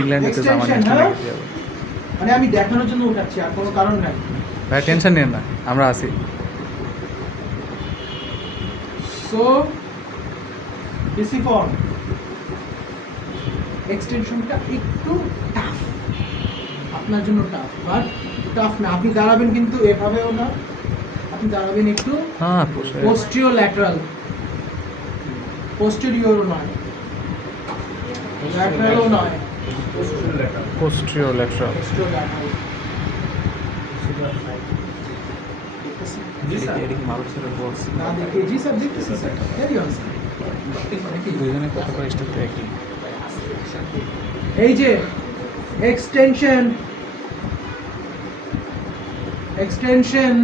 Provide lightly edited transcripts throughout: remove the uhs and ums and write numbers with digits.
ইংল্যান্ডে তো আমার মানে আমি দেখানোর জন্য উঠাচ্ছি, আর কোনো কারণ নাই। ভাই টেনশন নেন না, আমরা আছি। সো ডিসিফর্ম এক্সটেনশনটা একটু টাফ, আপনার জন্য টাফ, বাট টাফ না। আপনি দাঁড়াবেন কিন্তু এভাবেও না, আপনি দাঁড়াবেন একটু হ্যাঁ পোস্টিরিয়র ল্যাটারাল, পোস্টেরিয়রও নয়, ল্যাটারালও নয়, পোস্টিরিয়র ল্যাটারাল। Posterior lateral. জি স্যার, এটা কি মারুফ স্যারের বস? না দেখে জি স্যার, দেখতেছি স্যার, ক্যারি অন স্যার। দুইজনে কত করে স্টেপ দেয় কি? এই যে এক্সটেনশন, এক্সটেনশন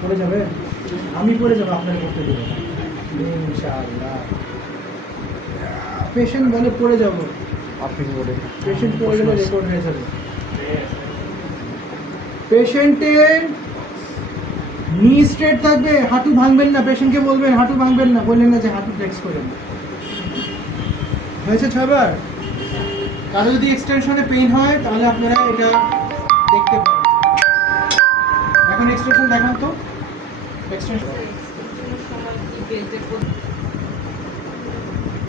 পড়ে যাবে, আমি পড়ে যাবো, আপনাকে করতে দেবো ইনশাআল্লাহ। পেশেন্ট বলে পড়ে যাবো, আপনি কি বলেন? পেশেন্ট পড়ে গেলে রেকর্ড হয়ে যাবে। পেশেন্টের নি স্ট্রেট থাকবে, হাঁটু ভাঙবেন না। পেশেন্টকে বলবেন হাঁটু ভাঙবেন না, বললেন না যে হাঁটু ফ্লেক্স করেন। হয়েছে 6 বার? কারো যদি এক্সটেনশনে পেইন হয় তাহলে আপনারা এটা দেখতে পারেন। এখন এক্সটেনশন দেখান তো, এক্সটেনশন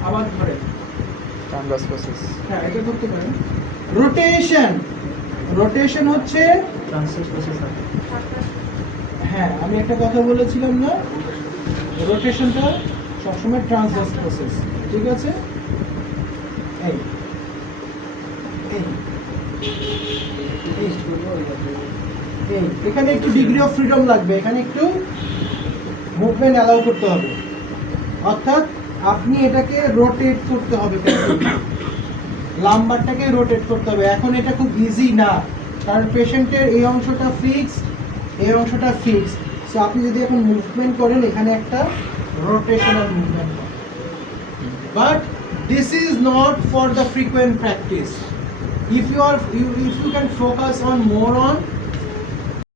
আবার ধরে, ট্রান্সভার্স প্রসেস। হ্যাঁ এটা করতে পারেন। রোটেশন, রোটেশন হচ্ছে ট্রান্সভার্স প্রসেস। হ্যাঁ আমি একটা কথা বলেছিলাম না, রোটেশনটা সবসময় ট্রান্সভার্স প্রসেস, ঠিক আছে? এই এই এই এখানে একটু ডিগ্রি অফ ফ্রিডম লাগবে, এখানে একটু মুভমেন্ট অ্যালাউ করতে হবে, অর্থাৎ আপনি এটাকে রোটেট করতে হবে, লাম্বারটাকে রোটেট করতে হবে। এখন এটা খুব ইজি না, কারণ পেশেন্টের এই অংশটা ফিক্সড, এই অংশটা ফিক্সড। সো আপনি যদি এখন মুভমেন্ট করেন, এখানে একটা রোটেশনাল মুভমেন্ট হয়। But this is not for the frequent practice. If you can focus on more on